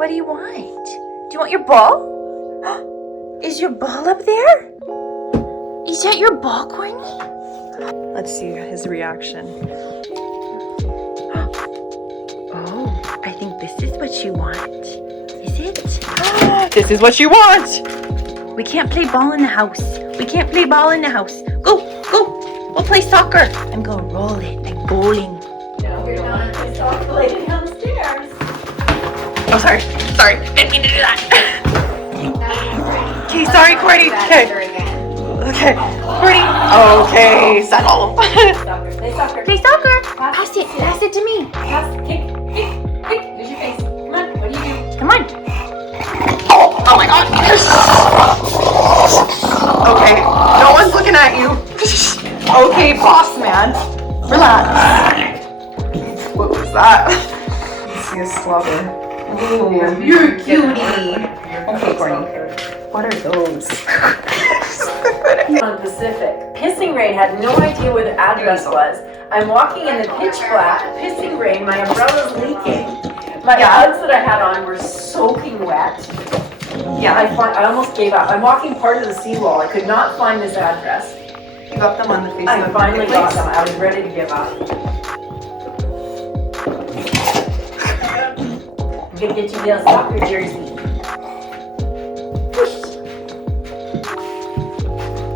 What do you want? Do you want your ball? Is your ball up there? Is that your ball, Corny? Let's see his reaction. Oh, I think this is what you want. Is it? This is what you want! We can't play ball in the house. We can't play ball in the house. Go, go. We'll play soccer. I'm gonna roll it like bowling. No, we're not going to stop playing downstairs. Oh, sorry. Sorry. Didn't mean to do that. Okay, sorry, Cordy. Okay. Okay. Cordy. Okay, settle. Play soccer. Play soccer. Pass it. Pass it to me. Pass, kick, kick, kick. Use your face. Come on, what do you do? Come on. Oh my god. Okay, no one's looking at you. Okay, boss man. Relax. What was that? Let's see a slobber. Ooh, you're a cutie. Okay, Corny. What are those? On Pacific. Pissing rain, had no idea where the address was. I'm walking in the pitch black, pissing rain, my umbrella's leaking. My Uggs that I had on were soaking wet. Yeah, I almost gave up. I'm walking part of the seawall. I could not find this address. you got them on the Facebook. I finally got them. I was ready to give up. I'm gonna get you the soccer jersey.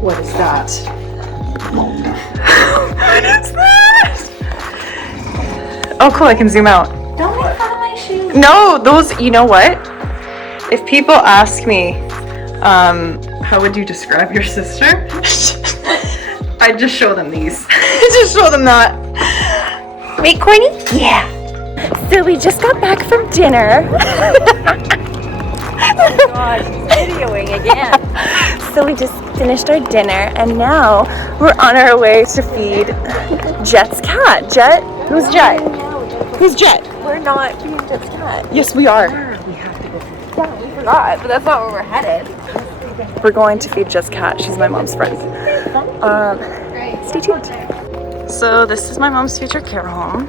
What is that? What is that? Oh, cool, I can zoom out. Don't make fun of my shoes. No, those, you know what? If people ask me, how would you describe your sister? I'd just show them these. Just show them that. Wait, Corny? Yeah. So we just got back from dinner. Oh God, she's videoing again. So we just finished our dinner and now we're on our way to feed Jett's cat. Jett? Who's Jett? Who's Jett? We're not feeding Jett's cat. Yes, we are. We have to go feed. Yeah, we forgot, but that's not where we're headed. We're going to feed Jett's cat. She's my mom's friend. Stay tuned. So this is my mom's future care home.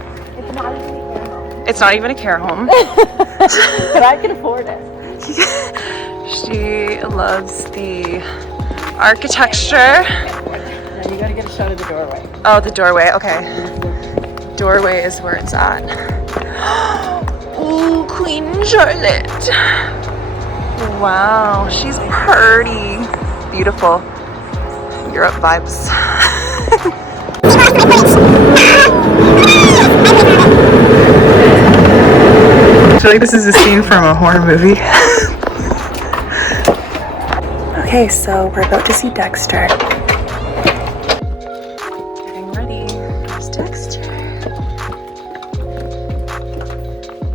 It's not even a care home. But I can afford it. She loves the architecture. Now you gotta get a shot of the doorway. Oh, the doorway. Okay. Doorway is where it's at. Oh, Queen Charlotte. Wow, she's pretty. Beautiful. Europe vibes. I feel like this is a scene from a horror movie. Okay, so we're about to see Dexter. Getting ready. There's Dexter.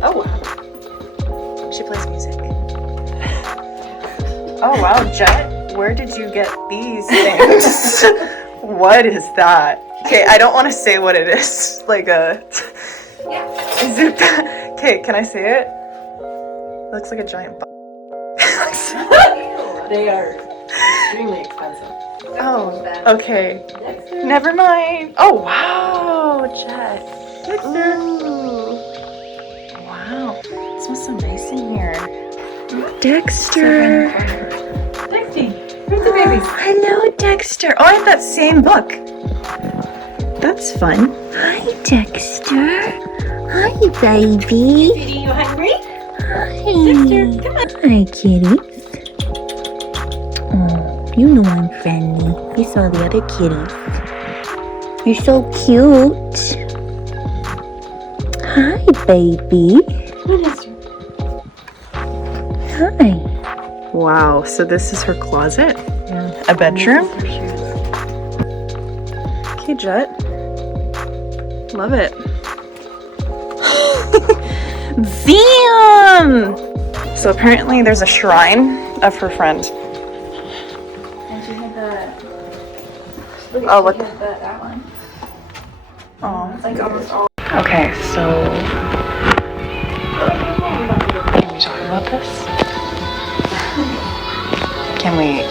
Oh, wow. She plays music. Oh, wow, Jett. Where did you get these things? What is that? Okay, I don't want to say what it is. Like a... Is it... Okay, can I say it? It looks like a giant bug. They are extremely expensive. Oh, okay. Dexter. Never mind. Oh, wow, Jett. Dexter. Ooh. Wow. It smells so nice in here. Dexter. Dexter. Where's the babies? Hello, Dexter. Oh, I have that same book. That's fun. Hi, Dexter. Hi, baby. Kitty, you hungry? Hi. Dexter, come on. Hi, kitty. Oh, you know I'm friendly. You saw the other kitties. You're so cute. Hi, baby. Hi. Wow, so this is her closet? Yeah. A bedroom? Okay, Jett. Love it. Damn! So apparently there's a shrine of her friend. And she had that. Look, Oh, what she had that one. Oh. It's like almost all. Okay, so can we talk about this? Can we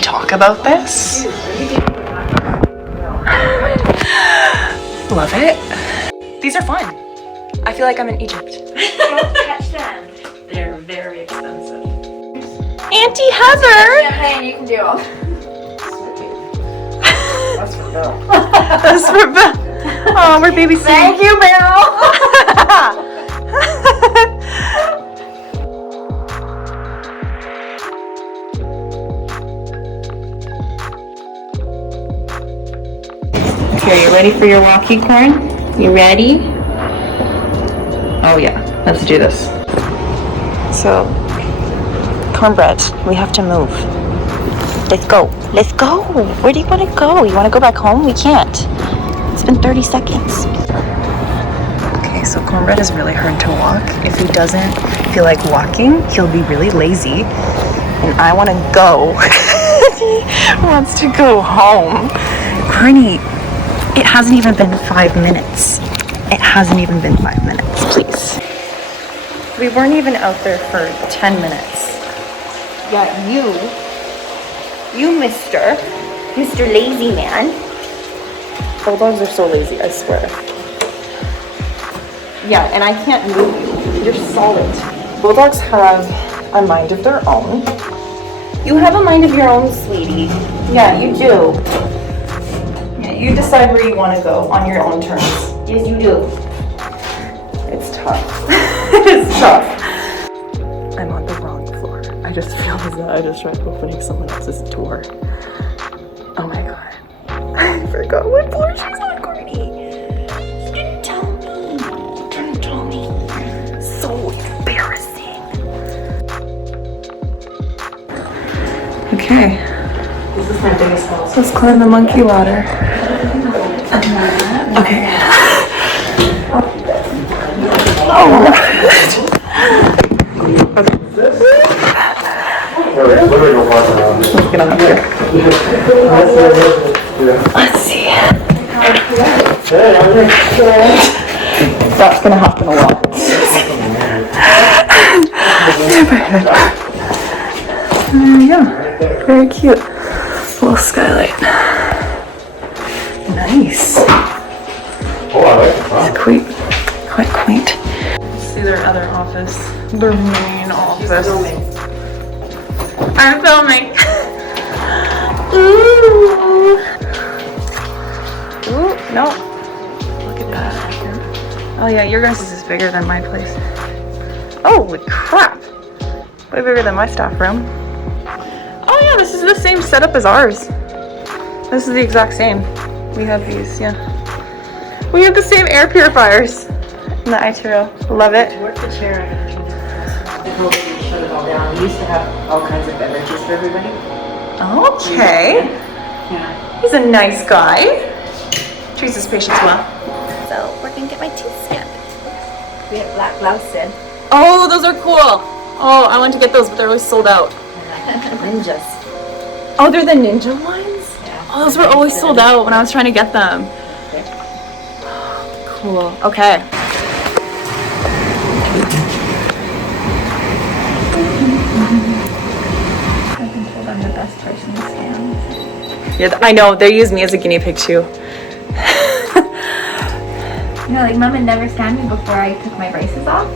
talk about this? Love it. These are fun. I feel like I'm in Egypt. Don't touch them. They're very expensive. Auntie Heather! Champagne, you can do them. That's for Bill. That's for Bill. Oh, we're babysitting. Thank you, Bill. Okay, you ready for your walkie, Corn? You ready? Oh yeah, let's do this. So, Cornbread, we have to move. Let's go. Let's go. Where do you want to go? You want to go back home? We can't. It's been 30 seconds. Okay, so Cornbread is really hard to walk. If he doesn't feel like walking, he'll be really lazy. And I want to go. He wants to go home. Corny, it hasn't even been 5 minutes. It hasn't even been 5 minutes, please. We weren't even out there for 10 minutes. Yeah, you Mr. Lazy Man. Bulldogs are so lazy, I swear. Yeah, and I can't move you. You're solid. Bulldogs have a mind of their own. You have a mind of your own, sweetie. Yeah, you do. Yeah, you decide where you want to go on your own terms. Yes, you do. It's tough. It's tough. I'm on the wrong floor. I just realized that I just tried opening someone else's door. Oh my god. I forgot what floor she's on, Courtney. You didn't tell me. You didn't tell me. So embarrassing. Okay. This is my biggest house. Let's climb the monkey ladder. Okay. Oh. Okay. Let's get on up here. Let's see. That's gonna happen a lot. There we go. Very cute. Little skylight. Nice. Oh, I like it. It's quite quaint. See their other office. Their main office. I'm filming. Ooh. Ooh, no. Look at that. Oh yeah, your guys' is bigger than my place. Holy crap. Way bigger than my staff room. Oh yeah, this is the same setup as ours. This is the exact same. We have these, yeah. We have the same air purifiers in the ITRO. Love it. Work the chair. The whole thing shut it all down. We used to have all kinds of beverages for everybody. Okay. Yeah. He's a nice guy. Treats his patients well. So we're gonna get my teeth scanned. We had black blouse in. Oh, those are cool. Oh, I want to get those, but they're always sold out. Ninjas. Oh, they're the ninja ones? Yeah. Oh, those were always sold out when I was trying to get them. Cool. Okay. I've been told I'm the best person to scan. Yeah, I know. They use me as a guinea pig too. You know, like Mom had never scanned me before I took my braces off.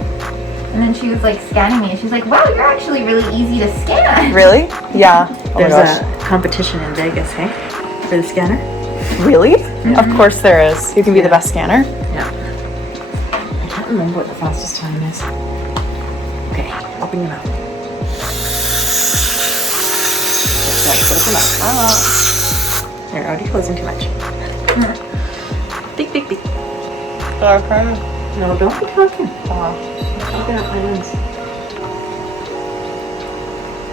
And then she was like scanning me and she's like, wow, you're actually really easy to scan. Really? Yeah. Oh There's my gosh. a competition in Vegas, hey? For the scanner? Really? Of course there is. Who can be the best scanner? Yeah. I can't remember what the fastest time is. Okay, open your mouth. Open your mouth. You're already closing too much. Beep, beep, beep. No, don't be talking. Open up my lens.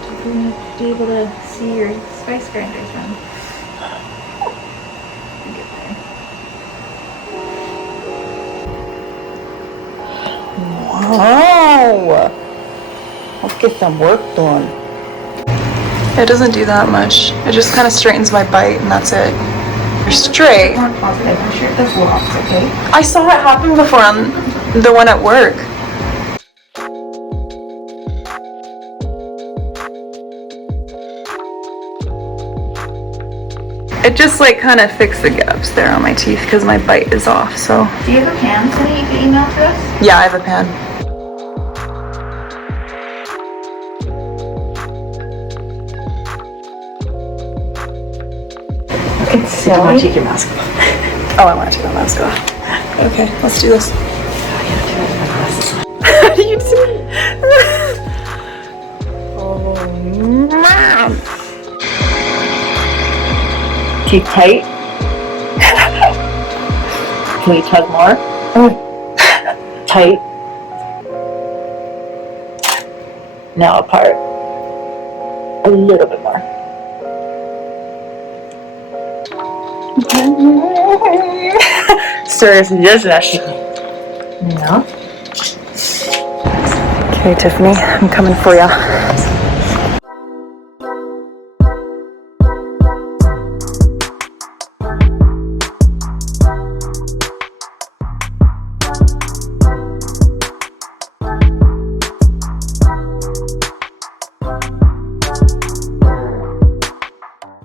You're gonna be able to see your spice grinders run. Get there. Wow. Let's get some work done. It doesn't do that much. It just kind of straightens my bite and that's it. You're straight. More positive. I'm sure it does lots, okay? I saw it happen before on the one at work. It just like kind of fixed the gaps there on my teeth because my bite is off, so. Do you have a pan so that you can email to us? Yeah, I have a pan. It's so... You want to take your mask off? Oh, I want to take my mask off. Okay, let's do this. How do you do it? Oh, man. Teeth tight. Can you tug more? Tight. Now apart. A little bit more. Seriously, does that shit. No. Okay, Tiffany, I'm coming for ya.